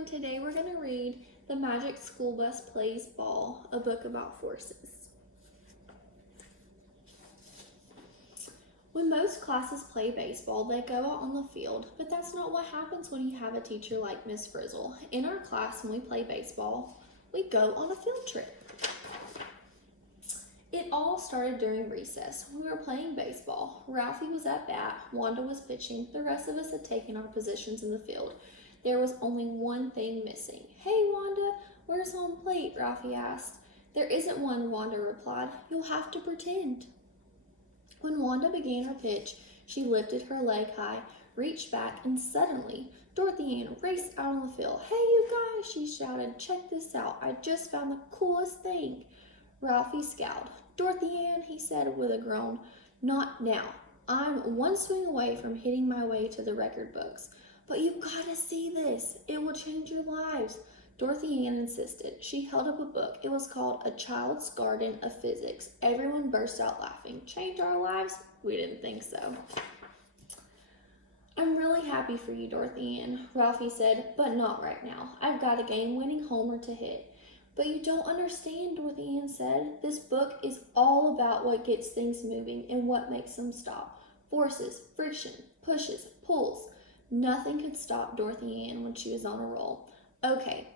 everyone. Today we're going to read The Magic School Bus Plays Ball, a book about forces. When most classes play baseball, they go out on the field, but that's not what happens when you have a teacher like Miss Frizzle. In our class, when we play baseball, we go on a field trip. It all started during recess. We were playing baseball. Ralphie was at bat, Wanda was pitching, the rest of us had taken our positions in the field. There was only one thing missing. "Hey, Wanda, where's home plate?" Ralphie asked. "There isn't one," Wanda replied. "You'll have to pretend." When Wanda began her pitch, she lifted her leg high, reached back, and suddenly, Dorothy Ann raced out on the field. "Hey, you guys," she shouted, "check this out. I just found the coolest thing." Ralphie scowled. "Dorothy Ann," he said with a groan, "not now. I'm one swing away from hitting my way to the record books. But you've got to see this. It will change your lives." Dorothy Ann insisted. She held up a book. It was called A Child's Garden of Physics. Everyone burst out laughing. "Change our lives? We didn't think so." "I'm really happy for you, Dorothy Ann," Ralphie said, "but not right now. I've got a game-winning homer to hit." "But you don't understand," Dorothy Ann said. "This book is all about what gets things moving and what makes them stop. Forces, friction, pushes, pulls." Nothing could stop Dorothy Ann when she was on a roll. "Okay,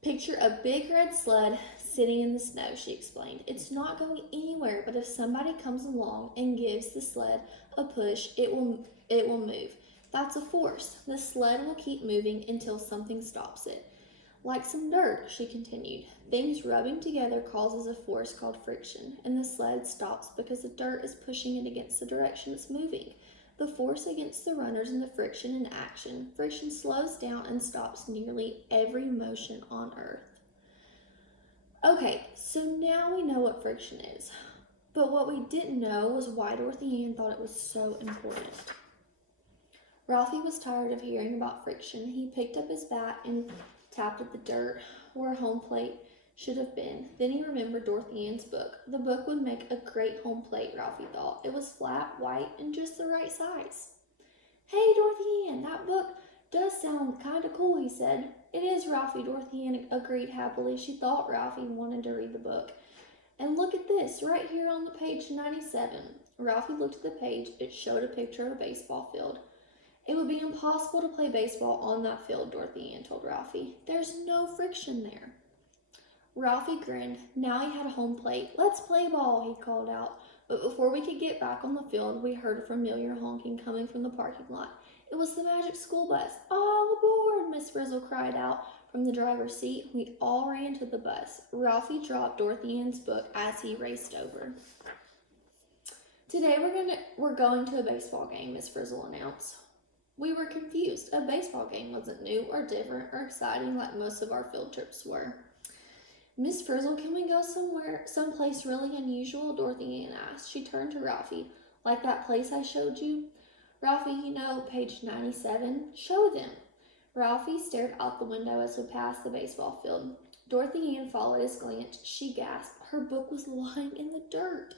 picture a big red sled sitting in the snow," she explained. "It's not going anywhere, but if somebody comes along and gives the sled a push, it will move. That's a force. The sled will keep moving until something stops it. Like some dirt," she continued. "Things rubbing together causes a force called friction, and the sled stops because the dirt is pushing it against the direction it's moving. The force against the runners and the friction in action. Friction slows down and stops nearly every motion on Earth." Okay, so now we know what friction is. But what we didn't know was why Dorothy Ann thought it was so important. Ralphie was tired of hearing about friction. He picked up his bat and tapped at the dirt where home plate should have been. Then he remembered Dorothy Ann's book. The book would make a great home plate, Ralphie thought. It was flat, white, and just the right size. "Hey, Dorothy Ann, that book does sound kind of cool," he said. "It is, Ralphie," Dorothy Ann agreed happily. She thought Ralphie wanted to read the book. "And look at this, right here on the page 97. Ralphie looked at the page. It showed a picture of a baseball field. "It would be impossible to play baseball on that field," Dorothy Ann told Ralphie. "There's no friction there." Ralphie grinned. Now he had a home plate. "Let's play ball," he called out. But before we could get back on the field, we heard a familiar honking coming from the parking lot. It was the Magic School Bus. "All aboard!" Miss Frizzle cried out from the driver's seat. We all ran to the bus. Ralphie dropped Dorothy Ann's book as he raced over. "Today we're going to a baseball game," Miss Frizzle announced. We were confused. A baseball game wasn't new or different or exciting like most of our field trips were. "Miss Frizzle, can we go someplace really unusual?" Dorothy Ann asked. She turned to Ralphie. "Like that place I showed you?" "Ralphie, you know, page 97. Show them." Ralphie stared out the window as we passed the baseball field. Dorothy Ann followed his glance. She gasped. Her book was lying in the dirt.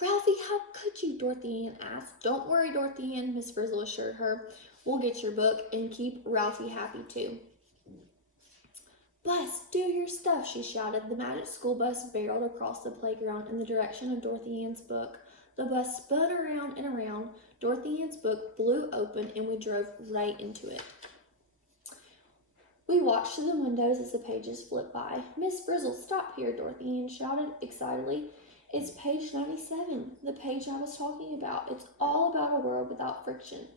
"Ralphie, how could you?" Dorothy Ann asked. "Don't worry, Dorothy Ann," Miss Frizzle assured her. "We'll get your book and keep Ralphie happy too." "Bus, do your stuff," she shouted. The Magic School Bus barreled across the playground in the direction of Dorothy Ann's book. The bus spun around and around. Dorothy Ann's book blew open and we drove right into it. We watched through the windows as the pages flipped by. "Miss Frizzle, stop here," Dorothy Ann shouted excitedly. "It's page 97, the page I was talking about. It's all about a world without friction."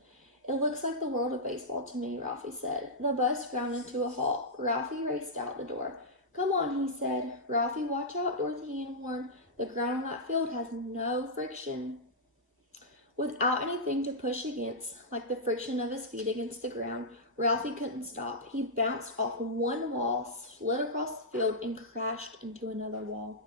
"It looks like the world of baseball to me," Ralphie said. The bus grounded to a halt. Ralphie raced out the door. "Come on," he said. "Ralphie, watch out," Dorothy Ann warned. "The ground on that field has no friction." Without anything to push against, like the friction of his feet against the ground, Ralphie couldn't stop. He bounced off one wall, slid across the field, and crashed into another wall.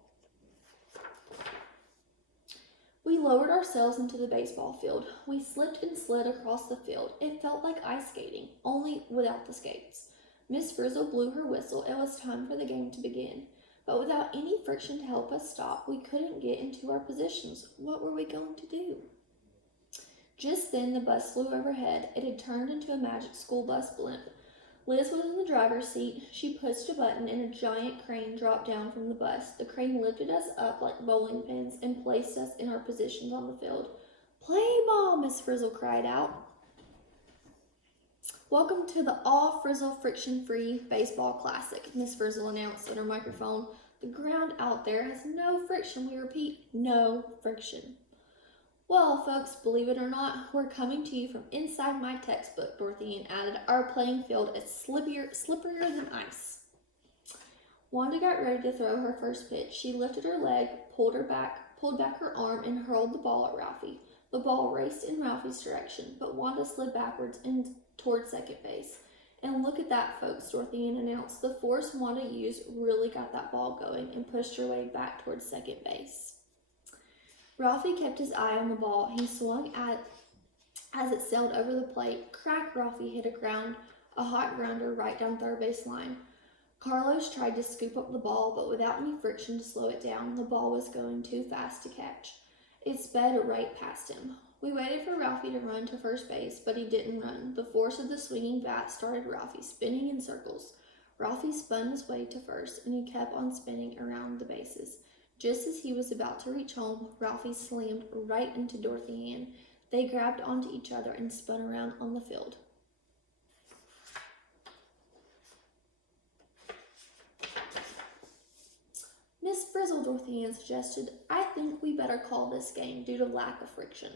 We lowered ourselves into the baseball field. We slipped and slid across the field. It felt like ice skating, only without the skates. Miss Frizzle blew her whistle. It was time for the game to begin. But without any friction to help us stop, we couldn't get into our positions. What were we going to do? Just then the bus flew overhead. It had turned into a Magic School Bus blimp. Liz was in the driver's seat. She pushed a button and a giant crane dropped down from the bus. The crane lifted us up like bowling pins and placed us in our positions on the field. "Play ball," Miss Frizzle cried out. "Welcome to the all-frizzle friction-free baseball classic," Miss Frizzle announced on her microphone. "The ground out there has no friction. We repeat, no friction." "Well, folks, believe it or not, we're coming to you from inside my textbook," Dorothy Ann added. "Our playing field is slipperier than ice." Wanda got ready to throw her first pitch. She lifted her leg, pulled back her arm, and hurled the ball at Ralphie. The ball raced in Ralphie's direction, but Wanda slid backwards and toward second base. "And look at that, folks," Dorothy Ann announced. "The force Wanda used really got that ball going and pushed her way back towards second base." Ralphie kept his eye on the ball. He swung as it sailed over the plate. Crack! Ralphie hit a hot grounder right down third base line. Carlos tried to scoop up the ball, but without any friction to slow it down, the ball was going too fast to catch. It sped right past him. We waited for Ralphie to run to first base, but he didn't run. The force of the swinging bat started Ralphie spinning in circles. Ralphie spun his way to first, and he kept on spinning around the bases. Just as he was about to reach home, Ralphie slammed right into Dorothy Ann. They grabbed onto each other and spun around on the field. "Miss Frizzle," Dorothy Ann suggested, "I think we better call this game due to lack of friction."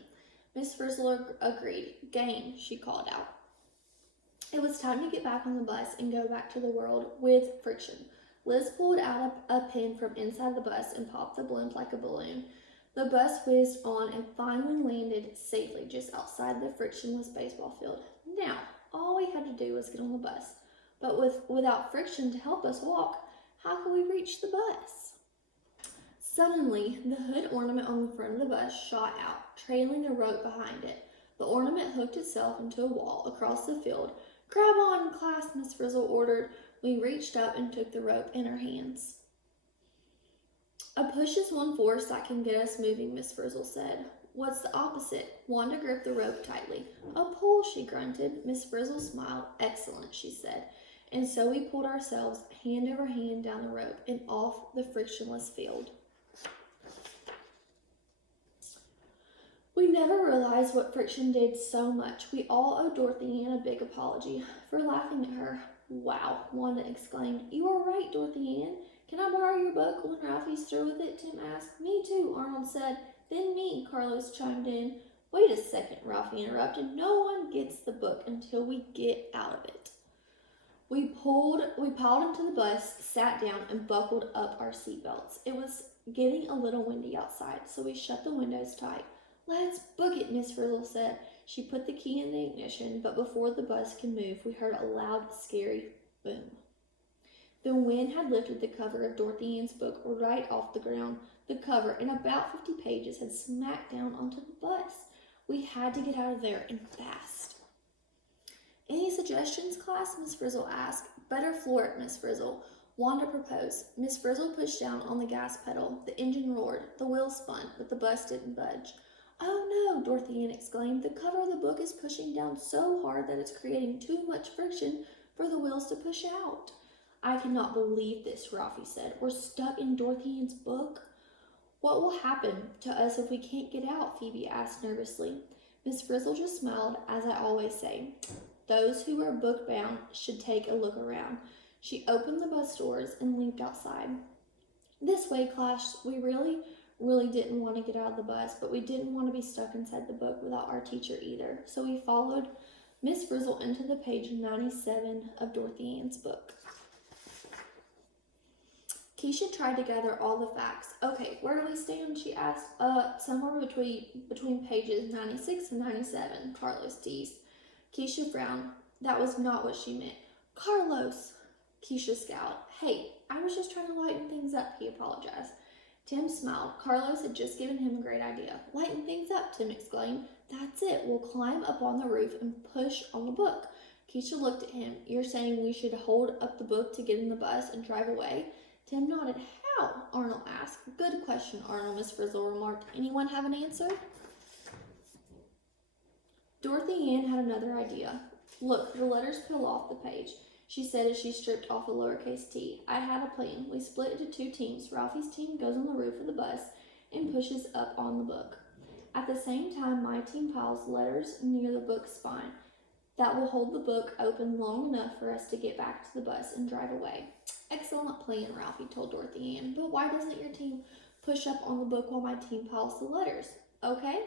Miss Frizzle agreed. "Game," she called out. It was time to get back on the bus and go back to the world with friction. Liz pulled out a pin from inside the bus and popped the blimp like a balloon. The bus whizzed on and finally landed safely just outside the frictionless baseball field. Now, all we had to do was get on the bus. But without friction to help us walk, how could we reach the bus? Suddenly, the hood ornament on the front of the bus shot out, trailing a rope behind it. The ornament hooked itself into a wall across the field. "Grab on, class," Miss Frizzle ordered. We reached up and took the rope in our hands. "A push is one force that can get us moving," Miss Frizzle said. "What's the opposite?" Wanda gripped the rope tightly. "A pull," she grunted. Miss Frizzle smiled. "Excellent," she said. And so we pulled ourselves hand over hand down the rope and off the frictionless field. We never realized what friction did so much. We all owe Dorothy Ann a big apology for laughing at her. "Wow," Wanda exclaimed. "You are right, Dorothy Ann. Can I borrow your book when Ralphie's through with it?" Tim asked. "Me too," Arnold said. "Then me," Carlos chimed in. "Wait a second," Ralphie interrupted. "No one gets the book until we get out of it." We piled into the bus, sat down, and buckled up our seatbelts. It was getting a little windy outside, so we shut the windows tight. "Let's book it," Miss Frizzle said. She put the key in the ignition, but before the bus could move, we heard a loud, scary boom. The wind had lifted the cover of Dorothy Ann's book right off the ground. The cover, in about 50 pages, had smacked down onto the bus. We had to get out of there, and fast. "Any suggestions, class?" Miss Frizzle asked. "Better floor it, Miss Frizzle," Wanda proposed. Miss Frizzle pushed down on the gas pedal. The engine roared. The wheels spun, but the bus didn't budge. "Oh no," Dorothy Ann exclaimed. "The cover of the book is pushing down so hard that it's creating too much friction for the wheels to push out." "I cannot believe this," Ralphie said. "We're stuck in Dorothy Ann's book." "What will happen to us if we can't get out?" Phoebe asked nervously. Miss Frizzle just smiled. "As I always say, those who are book-bound should take a look around." She opened the bus doors and leaped outside. "This way, class." We really didn't want to get out of the bus, but we didn't want to be stuck inside the book without our teacher either. So we followed Miss Frizzle into the page 97 of Dorothy Ann's book. Keisha tried to gather all the facts. "Okay, where do we stand?" she asked. Somewhere between pages 96 and 97, Carlos teased. Keisha frowned. That was not what she meant. "Carlos!" Keisha scowled. "Hey, I was just trying to lighten things up," he apologized. Tim smiled. Carlos had just given him a great idea. "Lighten things up," Tim exclaimed. "That's it. We'll climb up on the roof and push on the book." Keisha looked at him. "You're saying we should hold up the book to get in the bus and drive away?" Tim nodded. "How?" Arnold asked. "Good question, Arnold," Miss Frizzle remarked. "Anyone have an answer?" Dorothy Ann had another idea. "Look, the letters peel off the page." she said as she stripped off a lowercase t. I had a plan. We split into 2 teams. Ralphie's team goes on the roof of the bus and pushes up on the book. At the same time, my team piles letters near the book's spine. That will hold the book open long enough for us to get back to the bus and drive away. Excellent plan, Ralphie told Dorothy Ann. But why doesn't your team push up on the book while my team piles the letters? Okay?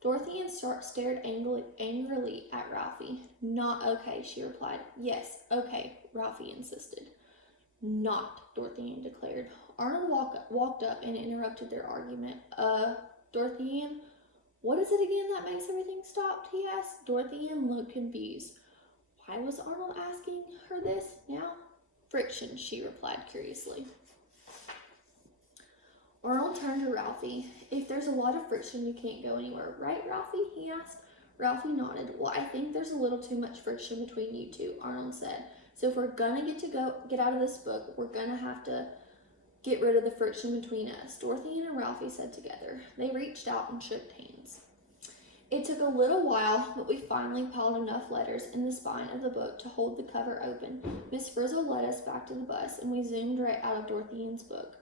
Dorothy Ann stared angrily at Ralphie. Not okay, she replied. Yes, okay, Ralphie insisted. Not, Dorothy Ann declared. Arnold walked up and interrupted their argument. Dorothy Ann, what is it again that makes everything stop? He asked. Dorothy Ann looked confused. Why was Arnold asking her this now? Friction, she replied curiously. Arnold turned to Ralphie. If there's a lot of friction, you can't go anywhere, right, Ralphie? He asked. Ralphie nodded. Well, I think there's a little too much friction between you two, Arnold said. So if we're gonna get out of this book, we're gonna have to get rid of the friction between us, Dorothy Ann and Ralphie said together. They reached out and shook hands. It took a little while, but we finally piled enough letters in the spine of the book to hold the cover open. Miss Frizzle led us back to the bus, and we zoomed right out of Dorothy Ann's book.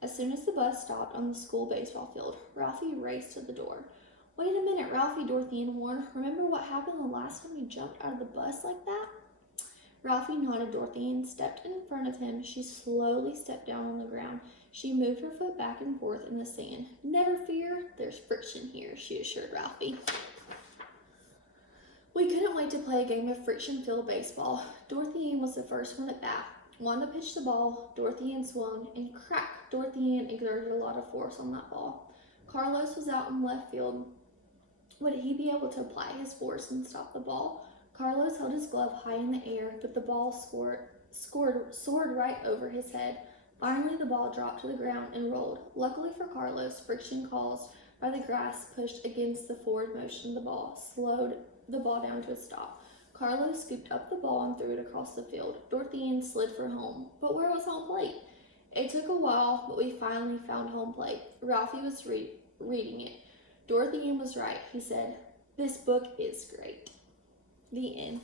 As soon as the bus stopped on the school baseball field, Ralphie raced to the door. Wait a minute, Ralphie, Dorothy Ann warned. Remember what happened the last time you jumped out of the bus like that? Ralphie nodded. Dorothy Ann stepped in front of him. She slowly stepped down on the ground. She moved her foot back and forth in the sand. Never fear, there's friction here, she assured Ralphie. We couldn't wait to play a game of friction-filled baseball. Dorothy Ann was the first one at bat. Wanda pitched the ball, Dorothy Ann swung, and crack! Dorothy Ann exerted a lot of force on that ball. Carlos was out in left field. Would he be able to apply his force and stop the ball? Carlos held his glove high in the air, but the ball soared right over his head. Finally, the ball dropped to the ground and rolled. Luckily for Carlos, friction caused by the grass pushed against the forward motion of the ball slowed the ball down to a stop. Carlos scooped up the ball and threw it across the field. Dorothy Ann slid for home. But where was home plate? It took a while, but we finally found home plate. Ralphie was reading it. Dorothy Ann was right, he said. This book is great. The end.